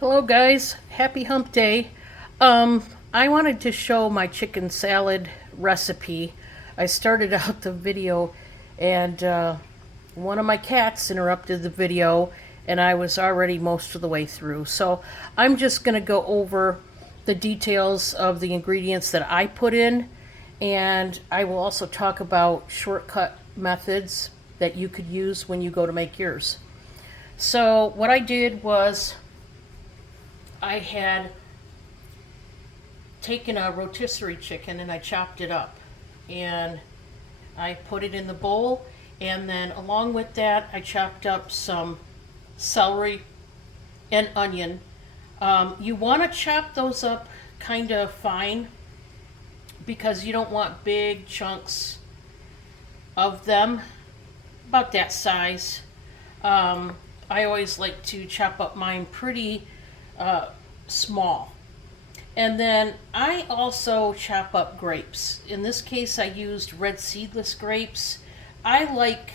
Hello guys, happy hump day. I wanted to show my chicken salad recipe. I started out the video and one of my cats interrupted the video and I was already most of the way through. So I'm just going to go over the details of the ingredients that I put in, and I will also talk about shortcut methods that you could use when you go to make yours. So what I did was I had taken a rotisserie chicken and I chopped it up and I put it in the bowl, and then along with that I chopped up some celery and onion. You want to chop those up kind of fine because you don't want big chunks of them, about that size. I always like to chop up mine pretty small. And then I also chop up grapes. In this case, I used red seedless grapes. I like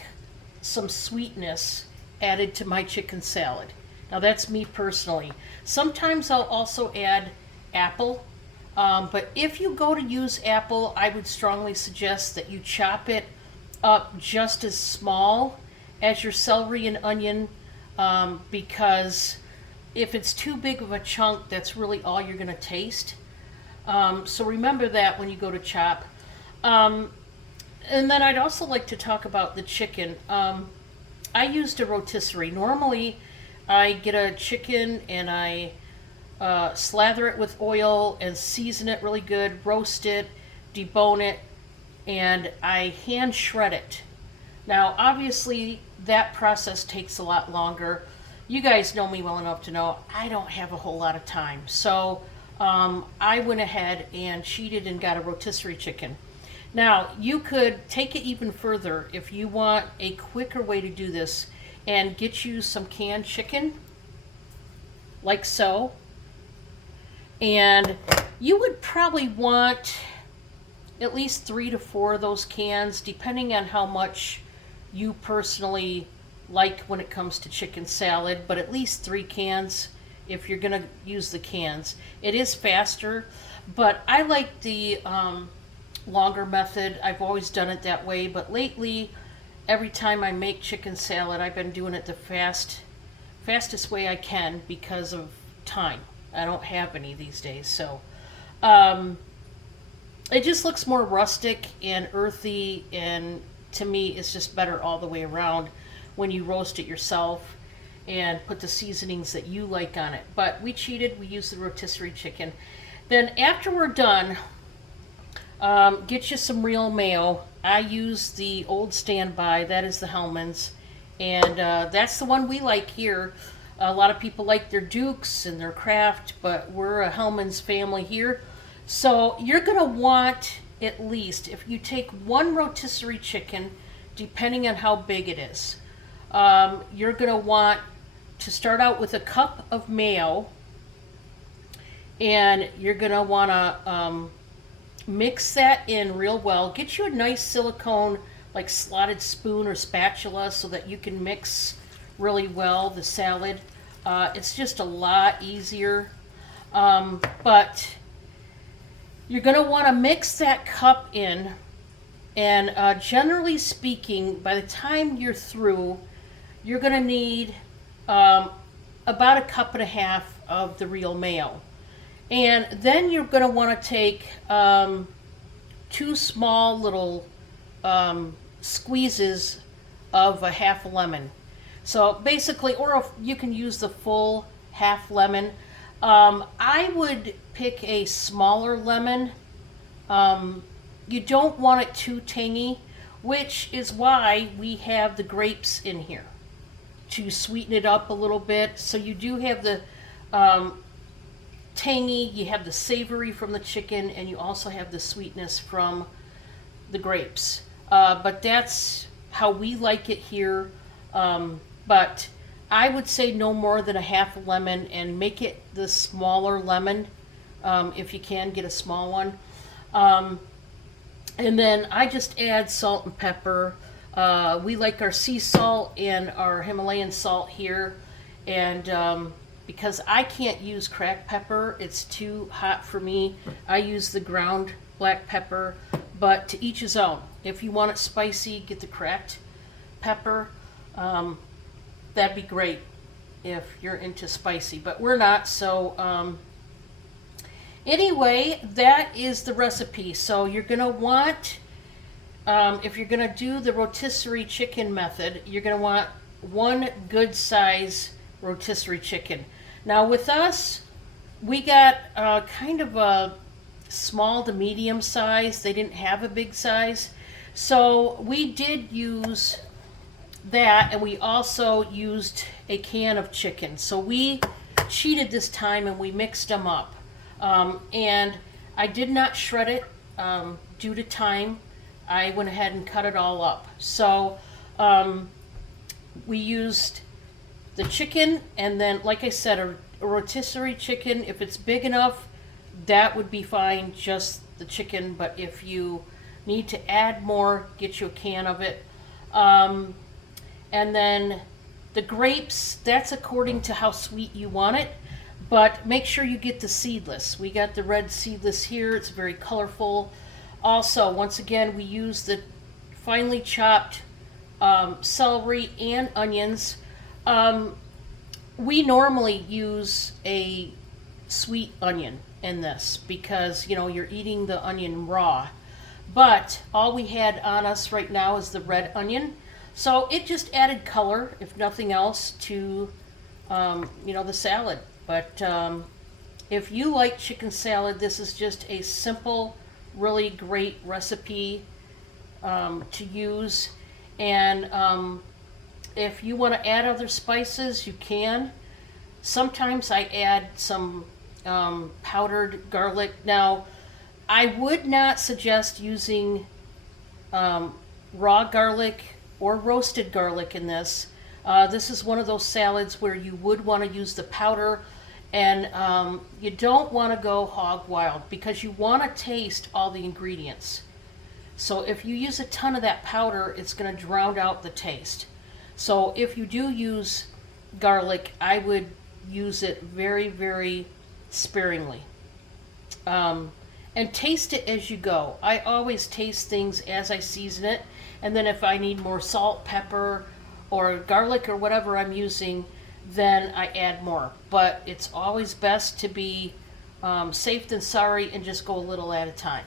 some sweetness added to my chicken salad. Now, that's me personally. Sometimes I'll also add apple. But if you go to use apple, I would strongly suggest that you chop it up just as small as your celery and onion, because if it's too big of a chunk, that's really all you're going to taste. So remember that when you go to chop. And then I'd also like to talk about the chicken. I used a rotisserie. Normally, I get a chicken and I slather it with oil and season it really good, roast it, debone it, and I hand shred it. Now, obviously, that process takes a lot longer. You guys know me well enough to know I don't have a whole lot of time. So I went ahead and cheated and got a rotisserie chicken. Now, you could take it even further if you want a quicker way to do this and get you some canned chicken, like so. And you would probably want at least 3 to 4 of those cans, depending on how much you personally like when it comes to chicken salad, but at least 3 cans if you're going to use the cans. It is faster, but I like the longer method. I've always done it that way, but lately, every time I make chicken salad, I've been doing it the fastest way I can because of time. I don't have any these days, so it just looks more rustic and earthy, and to me, it's just better all the way around when you roast it yourself and put the seasonings that you like on it. But we cheated, we used the rotisserie chicken. Then after we're done, get you some real mayo. I use the old standby, that is the Hellmann's, and that's the one we like here. A lot of people like their Dukes and their Kraft, but we're a Hellmann's family here. So you're going to want at least, if you take one rotisserie chicken, depending on how big it is, you're going to want to start out with a cup of mayo, and you're going to want to mix that in real well. Get you a nice silicone, like slotted spoon or spatula, so that you can mix really well the salad. It's just a lot easier. But you're going to want to mix that cup in, and generally speaking, by the time you're through, you're going to need about a cup and a half of the real mayo. And then you're going to want to take 2 small little squeezes of a half a lemon. So basically, or if you can use the full half lemon. I would pick a smaller lemon. You don't want it too tangy, which is why we have the grapes in here to sweeten it up a little bit. So you do have the tangy, you have the savory from the chicken, and you also have the sweetness from the grapes. But that's how we like it here. But I would say no more than a half a lemon, and make it the smaller lemon. If you can, get a small one. And then I just add salt and pepper. We like our sea salt and our Himalayan salt here. And because I can't use cracked pepper. It's too hot for me. I use the ground black pepper, but to each his own. If you want it spicy, get the cracked pepper. That'd be great if you're into spicy, but we're not, so anyway, that is the recipe. So you're gonna want, if you're gonna do the rotisserie chicken method, you're gonna want one good size rotisserie chicken. Now with us, we got kind of a small to medium size. They didn't have a big size, so we did use that, and we also used a can of chicken. So we cheated this time and we mixed them up. And I did not shred it due to time. I went ahead and cut it all up. So we used the chicken, and then, like I said, a rotisserie chicken. If it's big enough, that would be fine, just the chicken. But if you need to add more, get you a can of it. And then the grapes, that's according to how sweet you want it, but make sure you get the seedless. We got the red seedless here. It's very colorful. Also, once again, we use the finely chopped celery and onions. We normally use a sweet onion in this because, you know, you're eating the onion raw. But all we had on us right now is the red onion. So it just added color, if nothing else, to, you know, the salad. But if you like chicken salad, this is just a simple, really great recipe to use. And if you want to add other spices, you can. Sometimes I add some powdered garlic. Now, I would not suggest using raw garlic or roasted garlic in this. This is one of those salads where you would want to use the powder, and you don't want to go hog wild because you want to taste all the ingredients. So if you use a ton of that powder, it's going to drown out the taste. So if you do use garlic, I would use it very, very sparingly. And taste it as you go. I always taste things as I season it, and then if I need more salt, pepper, or garlic or whatever I'm using, then I add more. But it's always best to be safe than sorry and just go a little at a time.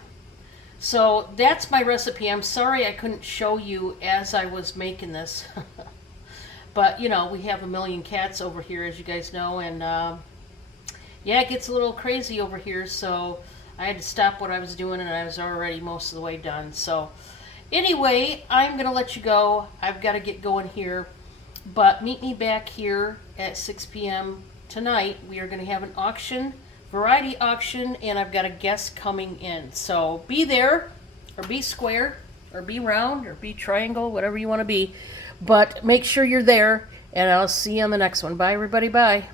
So that's my recipe. I'm sorry I couldn't show you as I was making this. But, you know, we have a million cats over here, as you guys know, and yeah, it gets a little crazy over here, so I had to stop what I was doing, and I was already most of the way done. So anyway, I'm going to let you go. I've got to get going here. But meet me back here at 6 p.m. tonight. We are going to have an auction, variety auction, and I've got a guest coming in. So be there, or be square, or be round, or be triangle, whatever you want to be. But make sure you're there, and I'll see you on the next one. Bye, everybody. Bye.